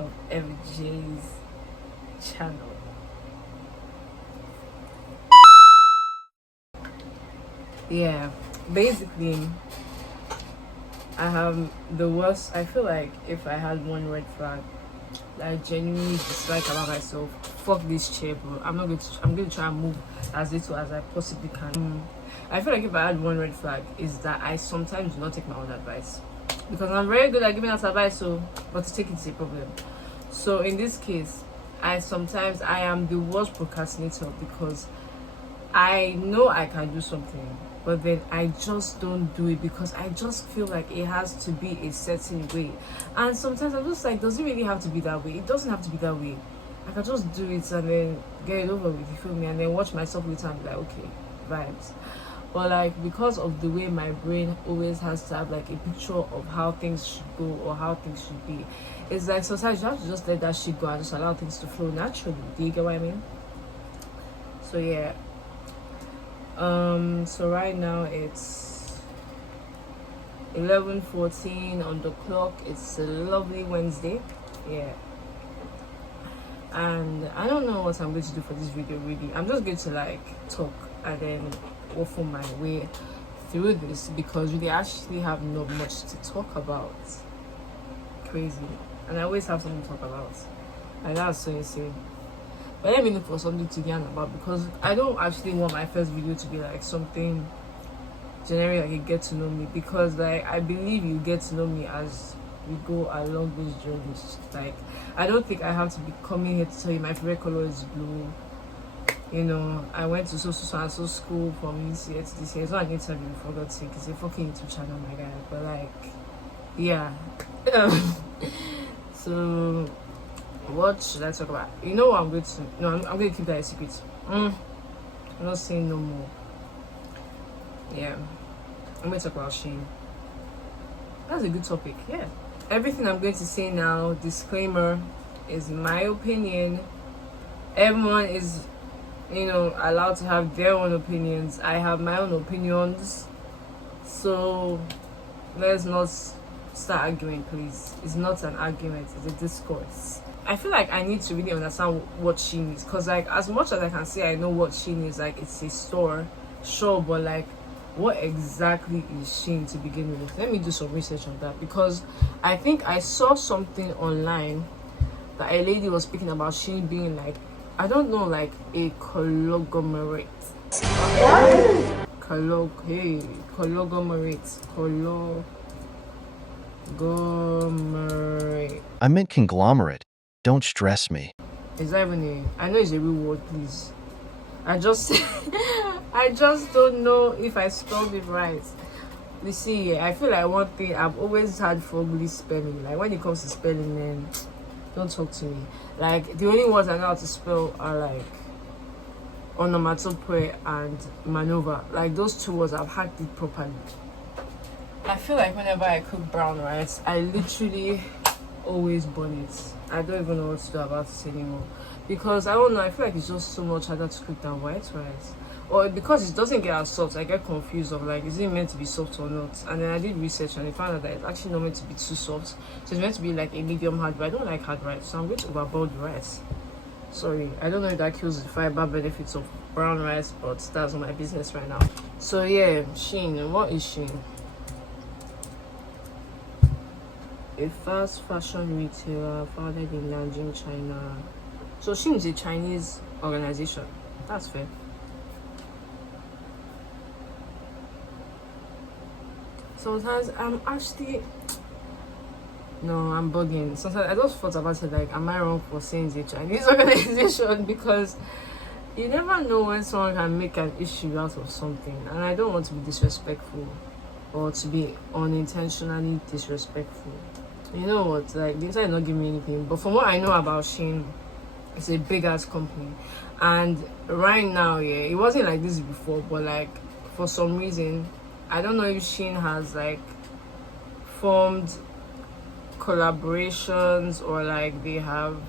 of FJ's channel. Yeah, basically I have the worst. I feel like if I had one red flag that I genuinely dislike about myself, fuck this chair, bro. I'm going to try and move as little as I possibly can. I feel like if I had one red flag is that I sometimes do not take my own advice, because I'm very good at giving out advice, so but to take it is a problem. So in this case, I am the worst procrastinator, because I know I can do something, but then I just don't do it because I just feel like it has to be a certain way. And sometimes I'm just like, does it really have to be that way? It doesn't have to be that way. I can just do it and then get it over with, you feel me? And then watch myself later and be like, okay, vibes. But like, because of the way my brain always has to have like a picture of how things should go or how things should be, it's like sometimes you have to just let that shit go and just allow things to flow naturally. Do you get what I mean? So yeah. So right now it's 11:14 on the clock. It's a lovely Wednesday. Yeah. And I don't know what I'm going to do for this video really. I'm just going to like talk and then waffle my way through this, because really I actually have not much to talk about. Crazy. And I always have something to talk about. And that's so insane. But let me look for something to yarn about, because I don't actually want my first video to be like something generic, like a get to know me, because like I believe you get to know me as we go along this journey. Like I don't think I have to be coming here to tell you my favorite color is blue. You know, I went to so school from this year to this year. It's not an interview, for God's sake. It's a fucking YouTube channel, my guy. But like, yeah. So what should I talk about? You know what I'm going to... No, I'm going to keep that a secret. I'm not saying no more. Yeah. I'm going to talk about SHEIN. That's a good topic, yeah. Everything I'm going to say now, disclaimer, is my opinion. Everyone is, you know, allowed to have their own opinions. I have my own opinions. So let's not start arguing, please. It's not an argument, it's a discourse. I feel like I need to really understand what SHEIN is, because like as much as I can say I know what SHEIN is, like it's a store, sure, but like what exactly is SHEIN to begin with? Let me do some research on that, because I think I saw something online that a lady was speaking about SHEIN being like, I don't know, like a conglomerate. Conglomerate. I meant conglomerate. Don't stress me. Is that even a... I know it's a real word, please. I just don't know if I spelled it right. You see, I feel like one thing I've always had for spelling. Like when it comes to spelling, man, don't talk to me. Like the only words I know how to spell are like onomatopoeia and maneuver. Like those two words I've hacked it properly. I feel like whenever I cook brown rice, I literally always burn it. I don't even know what to do about it anymore, because I don't know, I feel like it's just so much harder to cook than white rice, or because it doesn't get as soft. I get confused of like, is it meant to be soft or not? And then I did research and I found out that it's actually not meant to be too soft, so it's meant to be like a medium hard, but I don't like hard rice, so I'm going to overboard the rice. Sorry, I don't know if that kills the fiber benefits of brown rice, but that's not my business right now. So yeah, SHEIN. What is SHEIN? A fast fashion retailer founded in Nanjing, China. So SHEIN is a Chinese organization. That's fair. Sometimes I'm actually... No, I'm bugging. Sometimes I just thought about it like, am I wrong for saying it's a Chinese organization? Because you never know when someone can make an issue out of something. And I don't want to be disrespectful or to be unintentionally disrespectful. You know what, like the internet not giving me anything, but from what I know about SHEIN, it's a big ass company. And right now, yeah, it wasn't like this before, but like for some reason, I don't know if SHEIN has like formed collaborations or like they have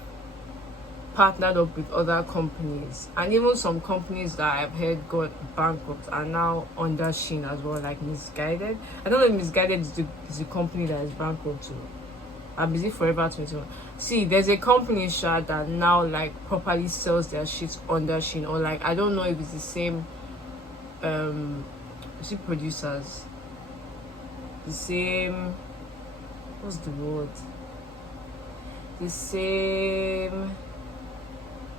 partnered up with other companies, and even some companies that I've heard got bankrupt are now under SHEIN as well, like Misguided. I don't know if Misguided is the company that is bankrupt too. I'm busy forever 21. See, there's a company that now like properly sells their shit under SHEIN, or like I don't know if it's the same is it producers, the same, what's the word, the same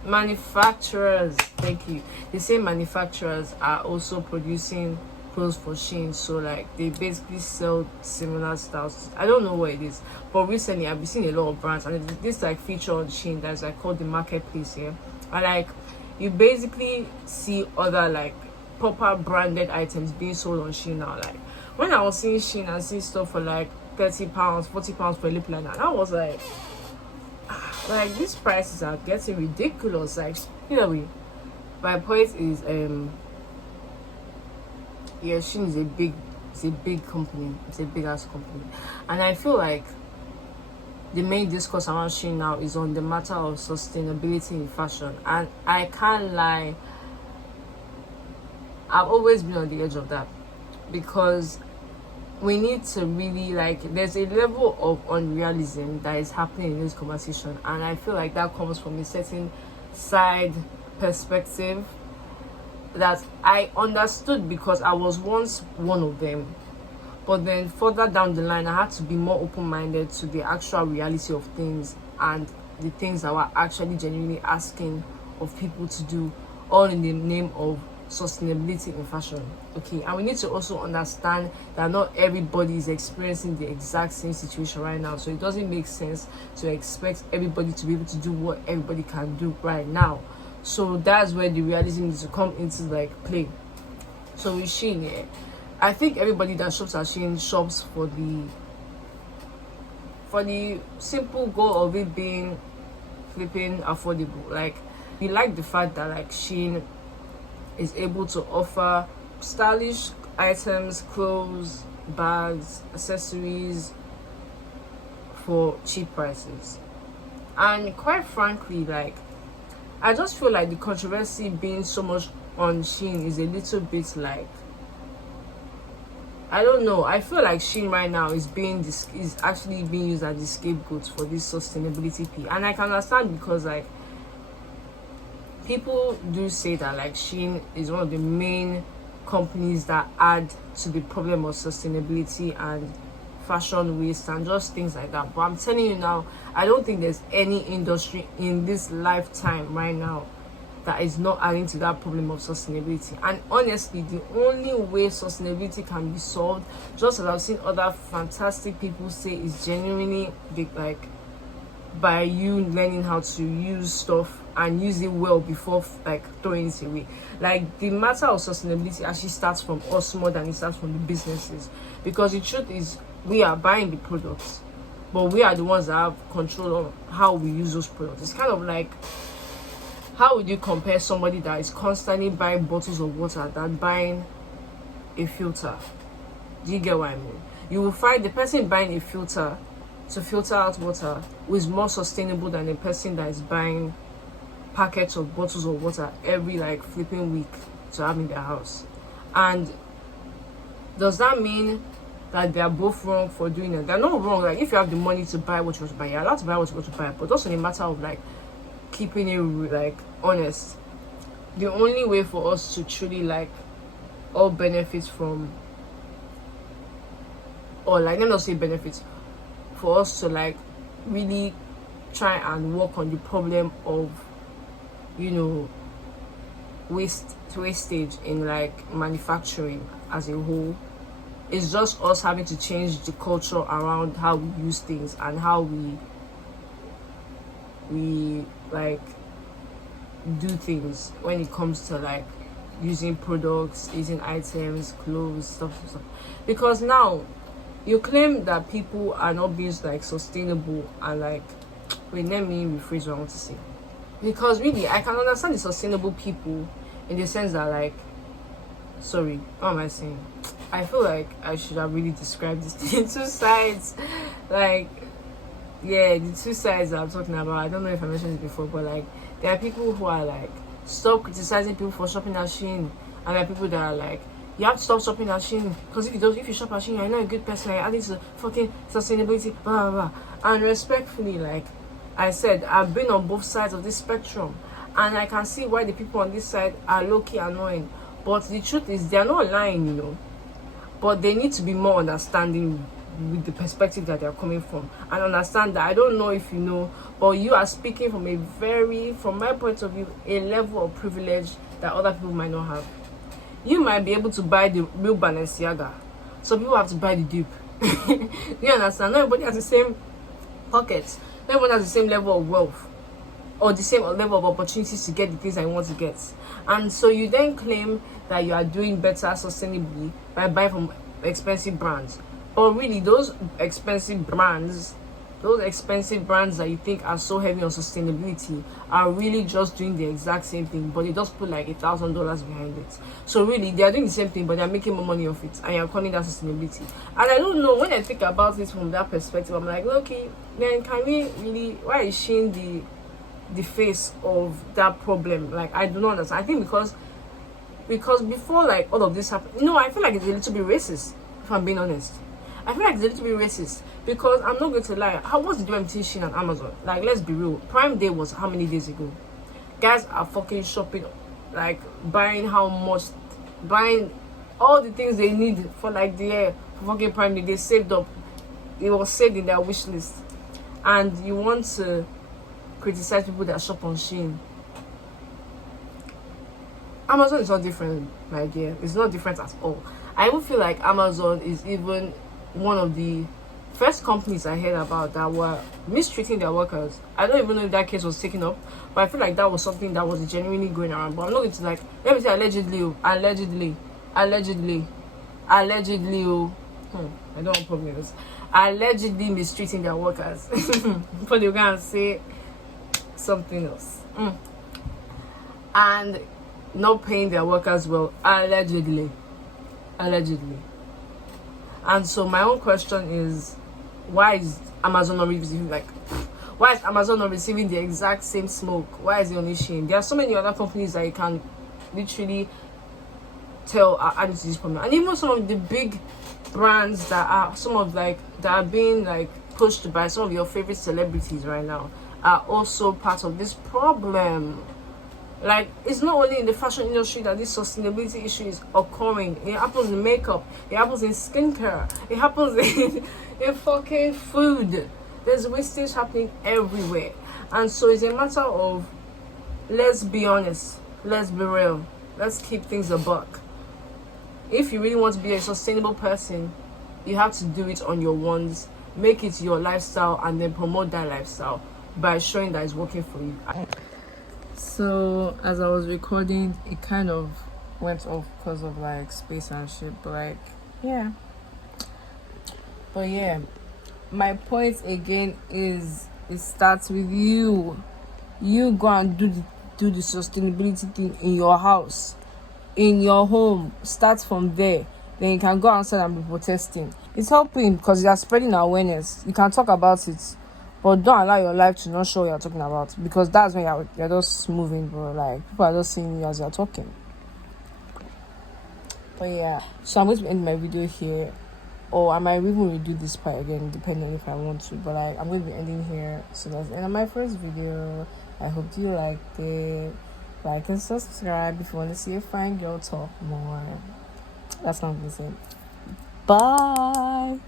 manufacturers, thank you, the same manufacturers are also producing clothes for SHEIN. So like they basically sell similar styles. I don't know what it is, but recently I've been seeing a lot of brands, and this like feature on SHEIN that's like called the marketplace here, and like you basically see other like proper branded items being sold on SHEIN now. Like when I was seeing SHEIN and seeing stuff for like £30, £40 for a lip liner, and I was like these prices are getting ridiculous. Like, anyway, my point is yeah, SHEIN is a big company. It's a big ass company, and I feel like the main discourse around SHEIN now is on the matter of sustainability in fashion. And I can't lie, I've always been on the edge of that, because we need to really like, there's a level of unrealism that is happening in this conversation, and I feel like that comes from a certain side perspective that I understood because I was once one of them. But then further down the line, I had to be more open-minded to the actual reality of things and the things that were actually genuinely asking of people to do, all in the name of sustainability in fashion. Okay, and we need to also understand that not everybody is experiencing the exact same situation right now, so it doesn't make sense to expect everybody to be able to do what everybody can do right now. So that's where the realism needs to come into like play. So with SHEIN, yeah, I think everybody that shops at SHEIN shops for the simple goal of it being flipping affordable. Like, we like the fact that like SHEIN is able to offer stylish items, clothes, bags, accessories for cheap prices. And quite frankly, like, I just feel like the controversy being so much on SHEIN is a little bit like, I don't know. I feel like SHEIN right now is actually being used as the scapegoat for this sustainability piece, and I can understand, because like people do say that like SHEIN is one of the main companies that add to the problem of sustainability and fashion waste and just things like that. But I'm telling you now, I don't think there's any industry in this lifetime right now that is not adding to that problem of sustainability. And honestly, the only way sustainability can be solved, just as I've seen other fantastic people say, is genuinely like by you learning how to use stuff and use it well before like throwing it away. Like, the matter of sustainability actually starts from us more than it starts from the businesses, because the truth is we are buying the products, but we are the ones that have control on how we use those products. It's kind of like, how would you compare somebody that is constantly buying bottles of water than buying a filter? Do you get what I mean? You will find the person buying a filter to filter out water who is more sustainable than the person that is buying packets of bottles of water every like flipping week to have in their house. And does that mean that they are both wrong for doing it? They're not wrong. Like, if you have the money to buy what you want to buy, you're allowed to buy what you want to buy, but also in a matter of like keeping it like honest. The only way for us to truly like all benefit from, or like, let me not say benefits, for us to like really try and work on the problem of, you know, wastage in like manufacturing as a whole, is just us having to change the culture around how we use things and how we like do things when it comes to like using products, using items, clothes, stuff. Because now you claim that people are not being like sustainable, and like, wait, let me rephrase what I want to say. Because really, I can understand the sustainable people in the sense that like, sorry, what am I saying? I feel like I should have really described this in two sides. Like, yeah, the two sides that I'm talking about. I don't know if I mentioned it before, but like, there are people who are like, stop criticizing people for shopping at SHEIN, and there are people that are like, You have to stop shopping at SHEIN, because if you shop at SHEIN, you're not a good person. You're adding to fucking sustainability, blah blah blah. And respectfully, like I said, I've been on both sides of this spectrum, and I can see why the people on this side are low-key annoying. But the truth is, they're not lying, you know. But they need to be more understanding with the perspective that they're coming from, and understand that I don't know if you know, but you are speaking from my point of view, a level of privilege that other people might not have. You might be able to buy the real Balenciaga. Some people have to buy the dupe. You understand? Not everybody has the same pockets. Not everyone has the same level of wealth or the same level of opportunities to get the things I want to get. And so you then claim that you are doing better sustainably by buying from expensive brands. But really, those expensive brands that you think are so heavy on sustainability are really just doing the exact same thing, but they just put like $1,000 behind it. So really, they are doing the same thing, but they're making more money off it, and you're calling that sustainability. And I don't know, when I think about it from that perspective, I'm like, okay, then can we really, why is SHEIN the face of that problem? Like, I do not understand. I think because before like all of this happened, I feel like it's a little bit racist, if I'm being honest. I feel like it's a little bit racist, because I'm not going to lie. What's the difference between SHEIN and Amazon? Like, let's be real. Prime Day was how many days ago? Guys are fucking shopping, like buying all the things they need for like the year for fucking Prime Day. They saved up. It was saved in their wish list. And you want to criticize people that shop on SHEIN? Amazon is not different, my dear. It's not different at all. I even feel like Amazon is even one of the first companies I heard about that were mistreating their workers. I don't even know if that case was taken up, but I feel like that was something that was genuinely going around. But I'm not going to, like, let me say allegedly. I don't want problems. Allegedly mistreating their workers. But they're going to say something else. And not paying their workers well, allegedly. And so my own question is, why is Amazon not receiving the exact same smoke? Why is it only SHEIN? There are so many other companies that you can literally tell are adding to this problem. And even some of the big brands that are being like pushed by some of your favorite celebrities right now are also part of this problem. Like, it's not only in the fashion industry that this sustainability issue is occurring. It happens in makeup. It happens in skincare. It happens in fucking food. There's wastage happening everywhere. And so it's a matter of, let's be honest. Let's be real. Let's keep things a buck. If you really want to be a sustainable person, you have to do it on your ones. Make it your lifestyle, and then promote that lifestyle by showing that it's working for you. So as I was recording, it kind of went off because of like space and shit, but my point again is, it starts with you. You go and do the sustainability thing in your house, in your home. Start from there. Then you can go outside and be protesting. It's helping because you are spreading awareness. You can talk about it, but don't allow your life to not show what you're talking about, because that's when you're just moving, bro. Like, people are just seeing you as you're talking. But so I'm going to end my video here, or I might even redo this part again, depending on if I want to. But I'm going to be ending here. So that's the end of my first video. I hope you liked it. Like and subscribe if you want to see a fine girl talk more. That's not what I'm going to say. Bye.